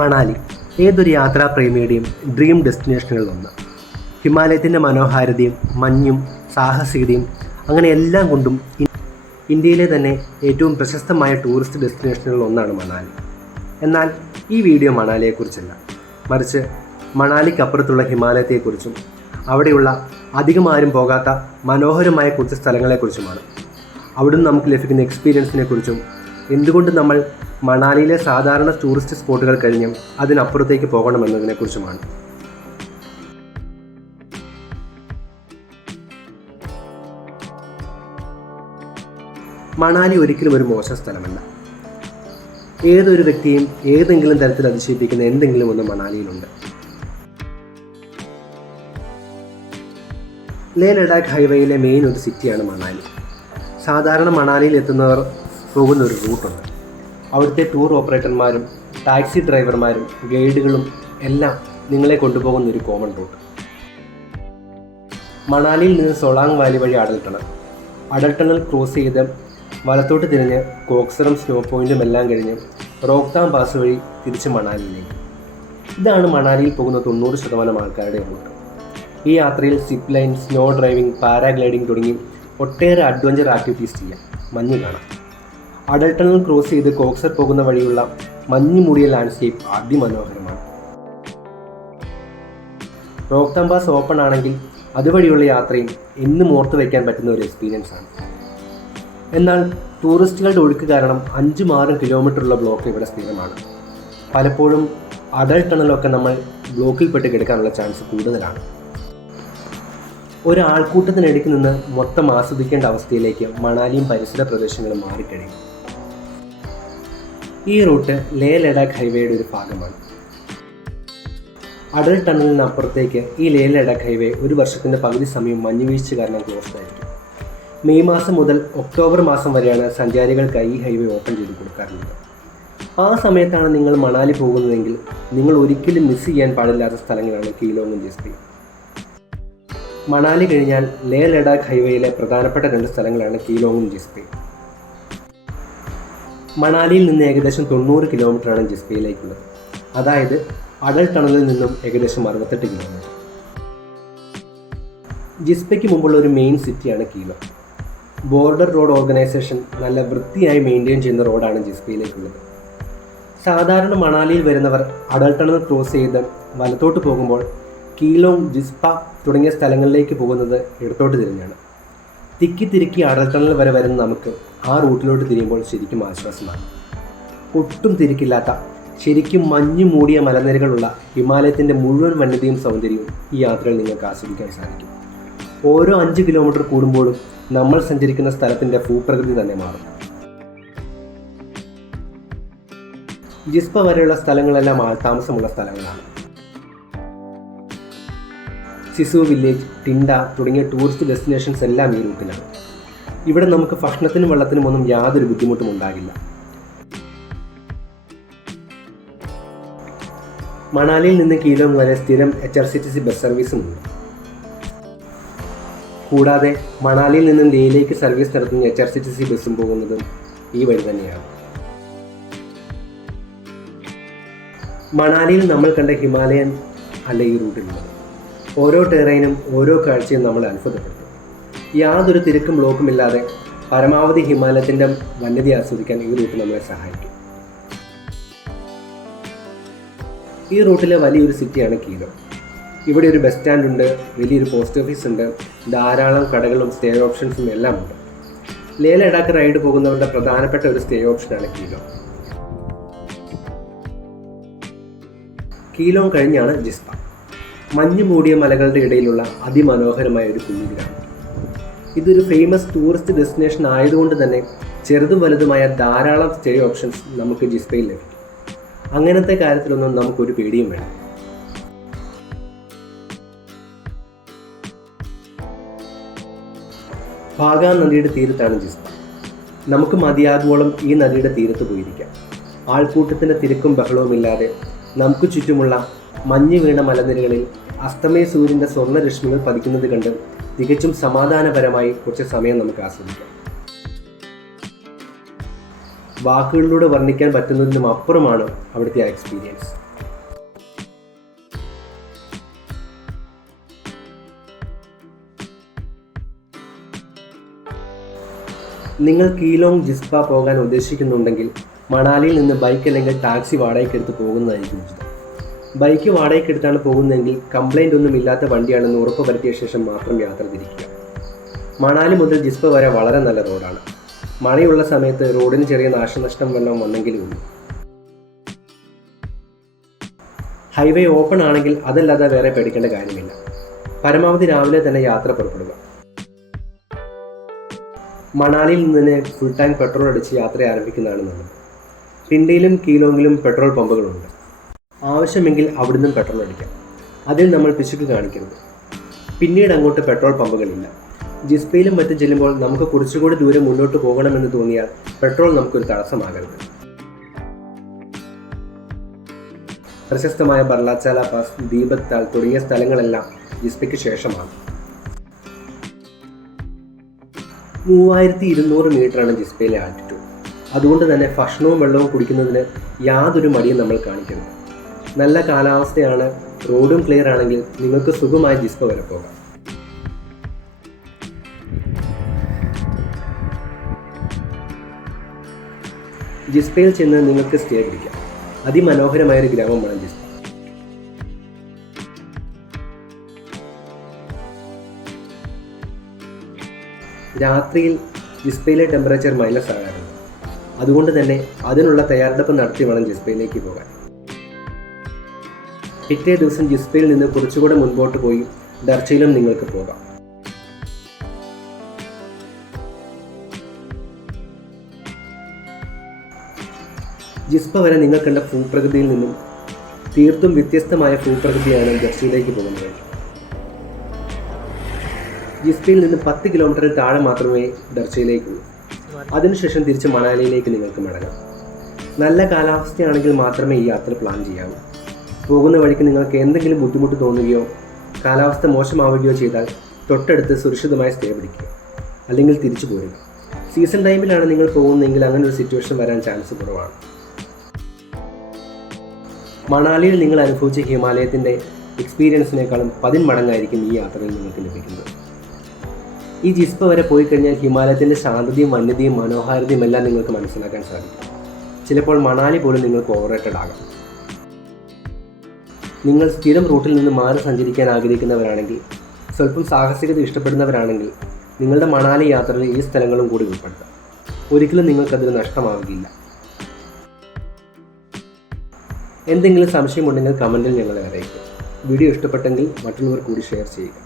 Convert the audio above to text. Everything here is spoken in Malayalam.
മണാലി ഏതൊരു യാത്രാപ്രേമിയുടെയും ഡ്രീം ഡെസ്റ്റിനേഷനുകളിലൊന്ന്. ഹിമാലയത്തിൻ്റെ മനോഹാരിതയും മഞ്ഞും സാഹസികതയും അങ്ങനെ എല്ലാം കൊണ്ടും ഇന്ത്യയിലെ തന്നെ ഏറ്റവും പ്രശസ്തമായ ടൂറിസ്റ്റ് ഡെസ്റ്റിനേഷനുകളിൽ ഒന്നാണ് മണാലി. എന്നാൽ ഈ വീഡിയോ മണാലിയെക്കുറിച്ചല്ല, മറിച്ച് മണാലിക്കപ്പുറത്തുള്ള ഹിമാലയത്തെക്കുറിച്ചും അവിടെയുള്ള അധികം ആരും പോകാത്ത മനോഹരമായ കുറച്ച് സ്ഥലങ്ങളെക്കുറിച്ചുമാണ്. അവിടുന്ന് നമുക്ക് ലഭിക്കുന്ന എക്സ്പീരിയൻസിനെ കുറിച്ചും എന്തുകൊണ്ട് നമ്മൾ മണാലിയിലെ സാധാരണ ടൂറിസ്റ്റ് സ്പോട്ടുകൾ കഴിഞ്ഞ് അതിനപ്പുറത്തേക്ക് പോകണമെന്നതിനെക്കുറിച്ചുമാണ്. മണാലി ഒരിക്കലും ഒരു മോശം സ്ഥലമല്ല. ഏതൊരു വ്യക്തിയും ഏതെങ്കിലും തരത്തിൽ അതിശയിപ്പിക്കുന്ന എന്തെങ്കിലും ഒന്ന് മണാലിയിലുണ്ട്. ലേ ലഡാക്ക് ഹൈവേയിലെ മെയിൻ ഒരു സിറ്റിയാണ് മണാലി. സാധാരണ മണാലിയിൽ എത്തുന്നവർ പോകുന്ന ഒരു റൂട്ടുണ്ട്. അവിടുത്തെ ടൂർ ഓപ്പറേറ്റർമാരും ടാക്സി ഡ്രൈവർമാരും ഗൈഡുകളും എല്ലാം നിങ്ങളെ കൊണ്ടുപോകുന്ന ഒരു കോമൺ റൂട്ട്. മണാലിയിൽ നിന്ന് സോളാങ് വാലി വഴി അടൽ ടണൽ ക്രോസ് ചെയ്ത് വലത്തോട്ട് തിരിഞ്ഞ് കോക്സറും സ്നോ പോയിന്റും എല്ലാം കഴിഞ്ഞ് റോഹ്താങ് പാസ് വഴി തിരിച്ച് മണാലിയിലേക്ക്. ഇതാണ് മണാലിയിൽ പോകുന്ന 90% ആൾക്കാരുടെ റൂട്ട്. ഈ യാത്രയിൽ zip line, snow driving, paragliding തുടങ്ങി ഒട്ടേറെ അഡ്വഞ്ചർ ആക്ടിവിറ്റീസ് ചെയ്യാം. മഞ്ഞ് കാണാം. അടൽ ടണൽ ക്രോസ് ചെയ്ത് കോക്സർ പോകുന്ന വഴിയുള്ള മഞ്ഞ് മൂടിയ ലാൻഡ്സ്കേപ്പ് അതിമനോഹരമാണ്. റോഹ്താങ് പാസ് ഓപ്പൺ ആണെങ്കിൽ അതുവഴിയുള്ള യാത്രയും എന്നും ഓർത്ത് വയ്ക്കാൻ പറ്റുന്ന ഒരു എക്സ്പീരിയൻസ് ആണ്. എന്നാൽ ടൂറിസ്റ്റുകളുടെ ഒഴുക്ക് കാരണം 5-6 കിലോമീറ്ററുള്ള ബ്ലോക്ക് ഇവിടെ സ്ഥിരമാണ്. പലപ്പോഴും അടൽ ടണലൊക്കെ നമ്മൾ ബ്ലോക്കിൽപ്പെട്ട് കിടക്കാനുള്ള ചാൻസ് കൂടുതലാണ്. ഒരാൾക്കൂട്ടത്തിനിടയ്ക്ക് നിന്ന് മൊത്തം ആസ്വദിക്കേണ്ട അവസ്ഥയിലേക്ക് മണാലിയും പരിസര പ്രദേശങ്ങളും മാറിക്കഴിയും. ഈ റൂട്ട് ലേ ലഡാക്ക് ഹൈവേയുടെ ഒരു ഭാഗമാണ്. അടൽ ടണലിനപ്പുറത്തേക്ക് ഈ ലേ ലഡാക്ക് ഹൈവേ ഒരു വർഷത്തിൻ്റെ പകുതി സമയം മഞ്ഞുവീഴ്ച കാരണം ക്ലോസ്ഡ് ആയിരിക്കും. മെയ് മാസം മുതൽ ഒക്ടോബർ മാസം വരെയാണ് സഞ്ചാരികൾക്കായി ഈ ഹൈവേ ഓപ്പൺ ചെയ്ത് കൊടുക്കാറുള്ളത്. ആ സമയത്താണ് നിങ്ങൾ മണാലി പോകുന്നതെങ്കിൽ നിങ്ങൾ ഒരിക്കലും മിസ് ചെയ്യാൻ പാടില്ലാത്ത സ്ഥലങ്ങളാണ് കീലോങ്ങും ജിസ്പയും. മണാലി കഴിഞ്ഞാൽ ലേ ലഡാക്ക് ഹൈവേയിലെ പ്രധാനപ്പെട്ട 2 സ്ഥലങ്ങളാണ് കീലോങ്ങും ജിസ്പയും. മണാലിയിൽ നിന്ന് ഏകദേശം 90 കിലോമീറ്ററാണ് ജിസ്പയിലേക്കുള്ളത്. അതായത് അടൽ ടണലിൽ നിന്നും ഏകദേശം 68 കിലോമീറ്റർ. ജിസ്പയ്ക്ക് മുമ്പുള്ള ഒരു മെയിൻ സിറ്റിയാണ് കീലോങ്. ബോർഡർ റോഡ് ഓർഗനൈസേഷൻ നല്ല വൃത്തിയായി മെയിൻറ്റെയിൻ ചെയ്യുന്ന റോഡാണ് ജിസ്പയിലേക്കുള്ളത്. സാധാരണ മണാലിയിൽ വരുന്നവർ അടൽ ടണൽ ക്രോസ് ചെയ്ത് വലത്തോട്ട് പോകുമ്പോൾ കീലോങ്, ജിസ്പ തുടങ്ങിയ സ്ഥലങ്ങളിലേക്ക് പോകുന്നത് ഇടത്തോട്ട് തിരിഞ്ഞാണ്. തിക്കി അടൽ ടണൽ വരെ വരുന്ന നമുക്ക് ആ റൂട്ടിലോട്ട് തിരിയുമ്പോൾ ശരിക്കും ആശ്വാസമാണ്. ഒട്ടും തിരിക്കില്ലാത്ത, ശരിക്കും മഞ്ഞു മൂടിയ മലനിരകളുള്ള ഹിമാലയത്തിൻ്റെ മുഴുവൻ വന്യതയും സൗന്ദര്യവും ഈ യാത്രയിൽ നിങ്ങൾക്ക് ആസ്വദിക്കാൻ സാധിക്കും. ഓരോ 5 കിലോമീറ്റർ കൂടുമ്പോഴും നമ്മൾ സഞ്ചരിക്കുന്ന സ്ഥലത്തിൻ്റെ ഭൂപ്രകൃതി തന്നെ മാറും. ജിസ്പ വരെയുള്ള സ്ഥലങ്ങളെല്ലാം ആൾതാമസമുള്ള സ്ഥലങ്ങളാണ്. സിസു വില്ലേജ്, ടിൻഡ തുടങ്ങിയ ടൂറിസ്റ്റ് ഡെസ്റ്റിനേഷൻസ് എല്ലാം ഈ റൂട്ടിലാണ്. ഇവിടെ നമുക്ക് ഭക്ഷണത്തിനും വെള്ളത്തിനും ഒന്നും യാതൊരു ബുദ്ധിമുട്ടും ഉണ്ടാകില്ല. മണാലിയിൽ നിന്ന് കീലോങ് വരെ സ്ഥിരം HRCTC ബസ് സർവീസും ഉണ്ട്. കൂടാതെ മണാലിയിൽ നിന്നും ലേയിലേക്ക് സർവീസ് നടത്തുന്ന HRCTC ബസ്സും പോകുന്നതും ഈ വഴി തന്നെയാണ്. മണാലിയിൽ നമ്മൾ കണ്ട ഹിമാലയൻ അല്ല ഈ റൂട്ടിലുള്ളത്. ഓരോ ടെറൈനും ഓരോ കാഴ്ചയും നമ്മളെ അത്ഭുതപ്പെടുത്തും. യാതൊരു തിരക്കും ബ്ലോക്കും ഇല്ലാതെ പരമാവധി ഹിമാലയത്തിൻ്റെ വന്യത ആസ്വദിക്കാൻ ഈ റൂട്ട് നമ്മളെ സഹായിക്കും. ഈ റൂട്ടിലെ വലിയൊരു സിറ്റിയാണ് കീലോങ്. ഇവിടെ ഒരു ബസ് സ്റ്റാൻഡ് ഉണ്ട്, വലിയൊരു പോസ്റ്റ് ഓഫീസ് ഉണ്ട്, ധാരാളം കടകളും സ്റ്റേ ഓപ്ഷൻസും എല്ലാം ഉണ്ട്. ലേ ലഡാക്ക് റൈഡ് പോകുന്നവരുടെ പ്രധാനപ്പെട്ട ഒരു സ്റ്റേ ഓപ്ഷനാണ് കീലോങ്. കീലോങ് കഴിഞ്ഞാണ് ജിസ്പ. മഞ്ഞു മൂടിയ മലകളുടെ ഇടയിലുള്ള അതിമനോഹരമായ ഒരു കുഞ്ഞു ഗ്രാമം. ഇതൊരു ഫേമസ് ടൂറിസ്റ്റ് ഡെസ്റ്റിനേഷൻ ആയതുകൊണ്ട് തന്നെ ചെറുതും വലുതുമായ ധാരാളം സ്റ്റേ ഓപ്ഷൻസ് നമുക്ക് ജിസ്പയിൽ ലഭിക്കും. അങ്ങനത്തെ കാര്യത്തിലൊന്നും നമുക്കൊരു പേടിയും വേണം. ഭാഗ നദിയുടെ തീരത്താണ് ജിസ്പ. നമുക്ക് മതിയാകുവോളം ഈ നദിയുടെ തീരത്ത് പോയിരിക്കാം. ആൾക്കൂട്ടത്തിൻ്റെ തിരക്കും ബഹളവുമില്ലാതെ നമുക്ക് ചുറ്റുമുള്ള മഞ്ഞ് വീണ മലനിരകളിൽ അസ്തമയ സൂര്യൻ്റെ സ്വർണ്ണരശ്മികൾ പതിക്കുന്നത് കണ്ട് തികച്ചും സമാധാനപരമായി കുറച്ച് സമയം നമുക്ക് ആസ്വദിക്കാം. വാക്കുകളിലൂടെ വർണ്ണിക്കാൻ പറ്റുന്നതിനും അപ്പുറമാണ് അവിടുത്തെ ആ എക്സ്പീരിയൻസ്. നിങ്ങൾ കീലോങ് ജിസ്പ പോകാൻ ഉദ്ദേശിക്കുന്നുണ്ടെങ്കിൽ മണാലിയിൽ നിന്ന് ബൈക്ക് അല്ലെങ്കിൽ ടാക്സി വാടകയ്ക്കെടുത്ത് പോകുന്നതായിരിക്കും ഉചിതം. ബൈക്ക് വാടകയ്ക്കെടുത്താണ് പോകുന്നതെങ്കിൽ കംപ്ലൈൻ്റ് ഒന്നും ഇല്ലാത്ത വണ്ടിയാണെന്ന് ഉറപ്പ് വരുത്തിയ ശേഷം മാത്രം യാത്ര തിരിക്കുക. മണാലി മുതൽ ജിസ്പ വരെ വളരെ നല്ല റോഡാണ്. മഴയുള്ള സമയത്ത് റോഡിന് ചെറിയ നാശനഷ്ടം വല്ലതും വന്നെങ്കിലും ഉള്ളൂ. ഹൈവേ ഓപ്പൺ ആണെങ്കിൽ അതല്ലാതെ വേറെ പേടിക്കേണ്ട കാര്യമില്ല. പരമാവധി രാവിലെ തന്നെ യാത്ര പുറപ്പെടുക. മണാലിയിൽ നിന്ന് ഫുൾ ടാങ്ക് പെട്രോൾ അടിച്ച് യാത്ര ആരംഭിക്കുന്നതാണ് നല്ലത്. ടിൻഡിയിലും കീലോങ്ങിലും പെട്രോൾ പമ്പുകളുണ്ട്. ആവശ്യമെങ്കിൽ അവിടുന്ന് പെട്രോൾ അടിക്കാം. അതിൽ നമ്മൾ പിശുക്ക് കാണിക്കരുത്. പിന്നീട് അങ്ങോട്ട് പെട്രോൾ പമ്പുകളില്ല. ജിസ്പയിലും മറ്റും ചെല്ലുമ്പോൾ നമുക്ക് കുറച്ചുകൂടി ദൂരം മുന്നോട്ട് പോകണമെന്ന് തോന്നിയാൽ പെട്രോൾ നമുക്കൊരു തടസ്സമാകരുത്. പ്രശസ്തമായ ബർലാച്ചാല പാസ്, ദീപക് താൽ തുടങ്ങിയ സ്ഥലങ്ങളെല്ലാം ജിസ്പയ്ക്ക് ശേഷമാണ്. 3200 മീറ്ററാണ് ജിസ്പയിലെ ആൾട്ടിറ്റ്യൂഡ്. അതുകൊണ്ട് തന്നെ ഭക്ഷണവും വെള്ളവും കുടിക്കുന്നതിന് യാതൊരു മടിയും നമ്മൾ കാണിക്കരുത്. നല്ല കാലാവസ്ഥയാണ്, റോഡും ക്ലിയർ ആണെങ്കിൽ നിങ്ങൾക്ക് സുഖമായി ജിസ്പ വരെ പോകാം. ജിസ്പയിൽ ചെന്ന് നിങ്ങൾക്ക് സ്റ്റേ പിടിക്കാം. അതിമനോഹരമായൊരു ഗ്രാമമാണ് ജിസ്പ. രാത്രിയിൽ ജിസ്പയിലെ ടെമ്പറേച്ചർ -, ആകാറുണ്ട്. അതുകൊണ്ട് തന്നെ അതിനുള്ള തയ്യാറെടുപ്പ് നടത്തി വേണം ജിസ്പയിലേക്ക് പോകാൻ. പിറ്റേ ദിവസം ജിസ്പയിൽ നിന്ന് കുറച്ചുകൂടെ മുൻപോട്ട് പോയി ഡർച്ചയിലും നിങ്ങൾക്ക് പോകാം. ജിസ്പ വരെ നിങ്ങൾ കണ്ട ഭൂപ്രകൃതിയിൽ നിന്നും തീർത്തും വ്യത്യസ്തമായ ഭൂപ്രകൃതിയാണ് ഡർച്ചയിലേക്ക് പോകുന്നത്. ജിസ്പയിൽ നിന്ന് 10 കിലോമീറ്ററിൽ താഴെ മാത്രമേ ഡർച്ചയിലേക്കുള്ളൂ. അതിനുശേഷം തിരിച്ച് മണാലിയിലേക്ക് നിങ്ങൾക്ക് മടങ്ങാം. നല്ല കാലാവസ്ഥയാണെങ്കിൽ മാത്രമേ ഈ യാത്ര പ്ലാൻ ചെയ്യാവൂ. പോകുന്ന വഴിക്ക് നിങ്ങൾക്ക് എന്തെങ്കിലും ബുദ്ധിമുട്ട് തോന്നുകയോ കാലാവസ്ഥ മോശമാവുകയോ ചെയ്താൽ തൊട്ടടുത്ത് സുരക്ഷിതമായി സ്റ്റേ പിടിക്കുക, അല്ലെങ്കിൽ തിരിച്ചു പോരുക. സീസൺ ടൈമിലാണ് നിങ്ങൾ പോകുന്നതെങ്കിൽ അങ്ങനെ ഒരു സിറ്റുവേഷൻ വരാൻ ചാൻസ് കുറവാണ്. മണാലിയിൽ നിങ്ങൾ അനുഭവിച്ച ഹിമാലയത്തിൻ്റെ എക്സ്പീരിയൻസിനേക്കാളും 10 മടങ്ങായിരിക്കും ഈ യാത്രയിൽ നിങ്ങൾക്ക് ലഭിക്കുന്നത്. ഈ ജിസ്പ വരെ പോയി കഴിഞ്ഞാൽ ഹിമാലയത്തിൻ്റെ ശാന്തതയും വന്യതയും മനോഹാരിതയും എല്ലാം നിങ്ങൾക്ക് മനസ്സിലാക്കാൻ സാധിക്കും. ചിലപ്പോൾ മണാലി പോലും നിങ്ങൾക്ക് ഓവർ റേറ്റഡ് ആകാം. നിങ്ങൾ സ്ഥിരം റൂട്ടിൽ നിന്ന് മാറി സഞ്ചരിക്കാൻ ആഗ്രഹിക്കുന്നവരാണെങ്കിൽ, സ്വല്പം സാഹസികത ഇഷ്ടപ്പെടുന്നവരാണെങ്കിൽ നിങ്ങളുടെ മണാലി യാത്രയിൽ ഈ സ്ഥലങ്ങളും കൂടി ഉൾപ്പെടുത്താം. ഒരിക്കലും നിങ്ങൾക്കതിന് നഷ്ടമാവുകയില്ല. എന്തെങ്കിലും സംശയമുണ്ടെങ്കിൽ കമൻറ്റിൽ ഞങ്ങളെ അറിയിക്കുക. വീഡിയോ ഇഷ്ടപ്പെട്ടെങ്കിൽ മറ്റുള്ളവർ കൂടി ഷെയർ ചെയ്യുക.